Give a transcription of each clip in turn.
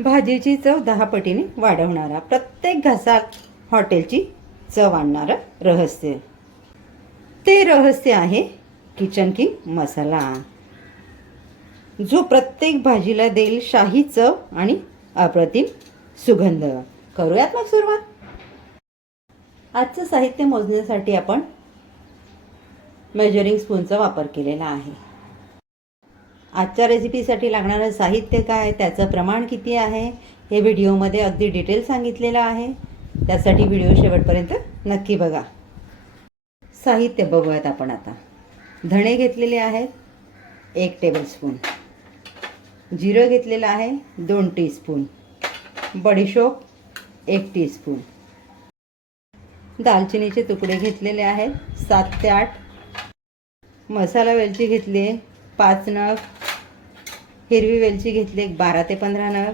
भाजीची चव 10 पटीने वाढवणारा, प्रत्येक घासात हॉटेलची चव आणणारं रहस्य. ते रहस्य आहे किचन किंग मसाला, जो प्रत्येक भाजीला देईल शाही चव आणि अप्रतिम सुगंध. करूयात मग सुरुवात. आजचं साहित्य मोजण्यासाठी आपण मेजरिंग स्पूनचा वापर केलेला आहे. आजच्या रेसिपीसाठी लागणारं साहित्य काय, त्याचं प्रमाण किती आहे, हे व्हिडिओमध्ये अगदी डिटेल सांगितलेलं आहे. त्यासाठी व्हिडिओ शेवटपर्यंत नक्की बघा. साहित्य बघूयात आपण आता. धणे घेतलेले आहेत 1 टेबलस्पून, जिरं घेतलेलं आहे 2 टीस्पून, बडीशोप 1 टीस्पून, दालचिनीचे तुकडे घेतलेले आहेत 7 ते 8, मसाला वेलची घेतली 5 नग, हिरवी वेलची घेतली 12 ते 15 नग,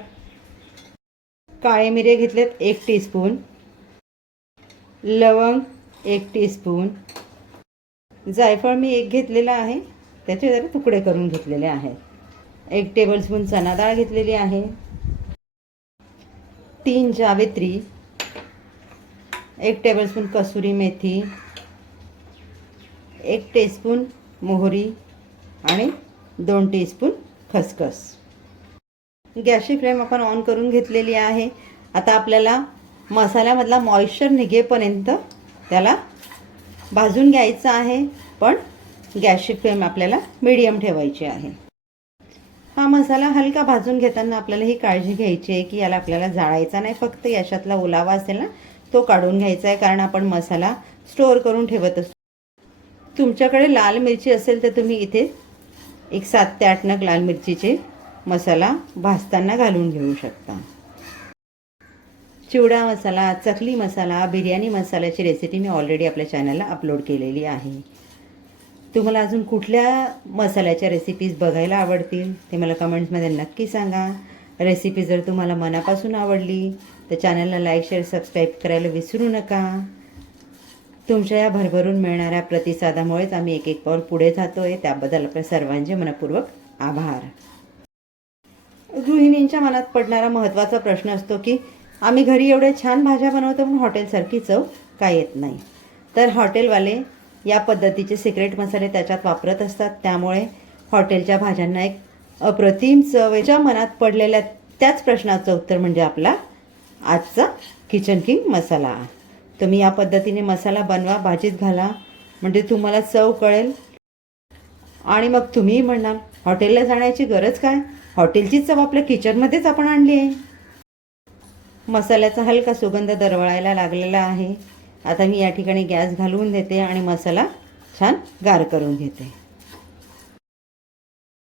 काळे मिरे घेतलेत 1 टीस्पून, लवंग 1 टीस्पून, जायफळ मी 1 घेतलेला आहे, त्याचे जरा तुकडे करून घेतलेले आहेत. 1 टेबलस्पून चना डाळ घेतलेली आहे, 3 जावित्री, 1 टेबलस्पून कसुरी मेथी, 1 टीस्पून मोहरी आणि 2 टीस्पून खसखस. गॅसची फ्लेम आपण ऑन करून घेतलेली आहे. आता आपल्याला मसाल्यामधला मॉइश्चर निघेपर्यंत त्याला भाजून घ्यायचं आहे, पण गॅसची फ्लेम आपल्याला मीडियम ठेवायची आहे. हा मसाला हलका भाजून घेताना आपल्याला ही काळजी घ्यायची आहे की याला आपल्याला जाळायचा नाही, फक्त याच्यातला ओलावा असेल ना तो काढून घ्यायचा आहे, कारण आपण मसाला स्टोअर करून ठेवत असतो. तुमच्याकडे लाल मिरची असेल तर तुम्ही इथे 7 ते 8 नग लाल मिरचीचे मसाला भाजताना घालून घेऊ शकता. चिवडा मसाला, चकली मसाला, बिर्याणी मसाल्याची रेसिपी मी ऑलरेडी आपल्या चॅनलला अपलोड केलेली आहे. तुम्हाला अजून कुठल्या मसाल्याच्या रेसिपीज बघायला आवडतील ते मला कमेंट्समध्ये नक्की सांगा. रेसिपी जर तुम्हाला मनापासून आवडली तर चॅनलला लाईक, शेअर, सबस्क्राईब करायला विसरू नका. तुमच्या या भरभरून मिळणाऱ्या प्रतिसादामुळेच आम्ही एक पाऊल पुढे जातोय, त्याबद्दल आपल्या सर्वांचे मनपूर्वक आभार. गृहिणींच्या मनात पडणारा महत्त्वाचा प्रश्न असतो की आम्ही घरी एवढ्या छान भाज्या बनवतो पण हॉटेलसारखी चव का येत नाही. तर हॉटेलवाले या पद्धतीचे सिक्रेट मसाले त्याच्यात वापरत असतात, त्यामुळे हॉटेलच्या भाज्यांना एक अप्रतिम चवेच्या मनात पडलेल्या त्याच प्रश्नाचं उत्तर म्हणजे आपला आजचा किचन किंग मसाला. तुम्ही या पद्धतीने मसाला बनवा, भाजीत घाला, म्हणजे तुम्हाला चव कळेल आणि मग तुम्ही म्हणाल हॉटेलला जाण्याची गरज काय, हॉटेलची चव आपल्या किचनमध्येच आपण आणली आहे. मसाल्याचा हलका सुगंध दरवळायला लागलेला आहे. आता मी या ठिकाणी गॅस घालवून देते आणि मसाला छान गार करून घेते.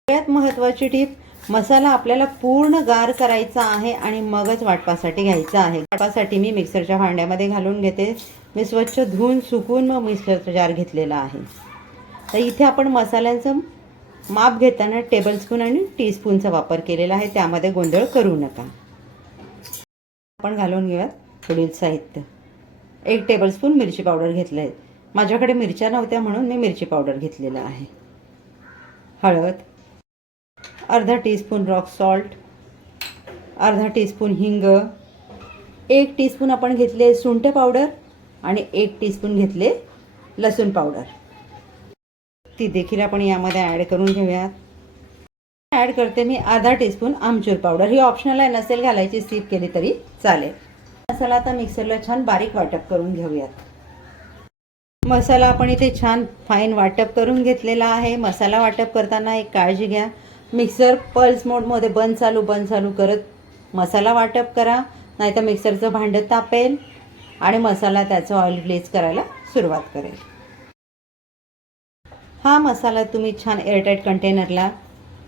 सगळ्यात महत्त्वाची टीप, मसाला आपल्याला पूर्ण गार करायचा आहे आणि मगच वाटपासाठी घ्यायचा आहे. वाटपासाठी मी मिक्सरच्या भांड्यामध्ये घालून घेते. मी स्वच्छ धुवून सुकवून मग मिक्सरचा जार घेतलेला आहे. तर इथे आपण मसाल्यांचं माप घेताना टेबलस्पून आणि टीस्पूनचा वापर केलेला आहे, त्यामध्ये गोंधळ करू नका. आपण घालून घेऊयात पुढील साहित्य. 1 टेबलस्पून मिरची पावडर घेतलं आहे. माझ्याकडे मिरच्या नव्हत्या म्हणून मी मिरची पावडर घेतलेलं आहे. हळद, अर्धा टीस्पून रॉक सॉल्ट, अर्धा टीस्पून हिंग, 1 टीस्पून आपण घेतले सुंठ पावडर आणि 1 टीस्पून घेतले लसूण पावडर. ती देखील आपण यामध्ये ॲड करून घेऊयात. ॲड करते मी अर्धा टीस्पून आमचूर पावडर. ही ऑप्शनल आहे, नसेल घालायची स्किप केली तरी चालेल. मसाला आता मिक्सरला छान बारीक वाटप करून घेऊयात. मसाला आपण इथे छान फाईन वाटप करून घेतलेला आहे. मसाला वाटप करताना एक काळजी घ्या, मिक्सर पल्स मोडमध्ये बंद चालू करत मसाला वाटप करा, नाहीतर मिक्सरचं भांडं तापेल आणि मसाला त्याचं ऑइल रिलीज करायला सुरुवात करेल. हा मसाला तुम्ही छान एअरटाईट कंटेनरला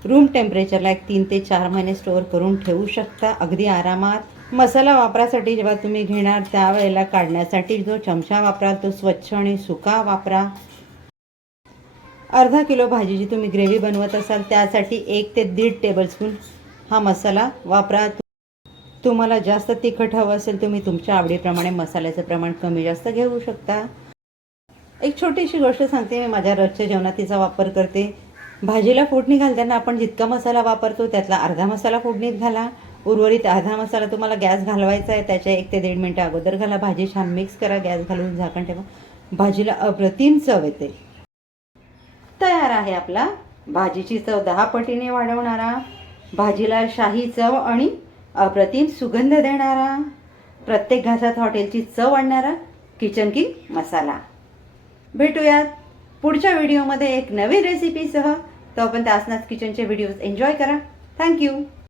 रूम टेम्परेचरला 3 ते 4 महिने स्टोअर करून ठेवू शकता अगदी आरामात. मसाला वापरासाठी जेव्हा तुम्ही घेणार त्यावेळेला काढण्यासाठी जो चमचा वापराल तो स्वच्छ आणि सुका वापरा. अर्धा किलो भाजीची तुम्ही ग्रेव्ही बनवत असाल त्यासाठी 1 ते 1.5 टेबलस्पून हा मसाला वापरा. तुम्हाला जास्त तिखट हवं असेल तुम्ही तुमच्या आवडीप्रमाणे मसाल्याचं प्रमाण कमी जास्त घेऊ शकता. एक छोटीशी गोष्ट सांगते, मी माझ्या रोजच्या जेवणात तिचा वापर करते. भाजीला फोडणी घालताना आपण जितका मसाला वापरतो त्यातला अर्धा मसाला फोडणीत घाला. उर्वरित अर्धा मसाला तुम्हाला गॅस घालवायचा आहे त्याच्या 1 ते 1.5 मिनटं अगोदर घाला. भाजी छान मिक्स करा. गॅस घालून झाकण ठेवा. भाजीला अप्रतिम चव येते. तयार आहे आपला भाजीची चव 10 पटीने वाढवणारा, भाजीला शाही चव आणि अप्रतिम सुगंध देणारा, प्रत्येक घासात हॉटेलची चव आणणारा किचन किंग मसाला. भेटूयात पुढच्या व्हिडिओमध्ये एक नवीन रेसिपीसह. तोपर्यंत आसनात किचनचे व्हिडिओज एन्जॉय करा. थँक्यू.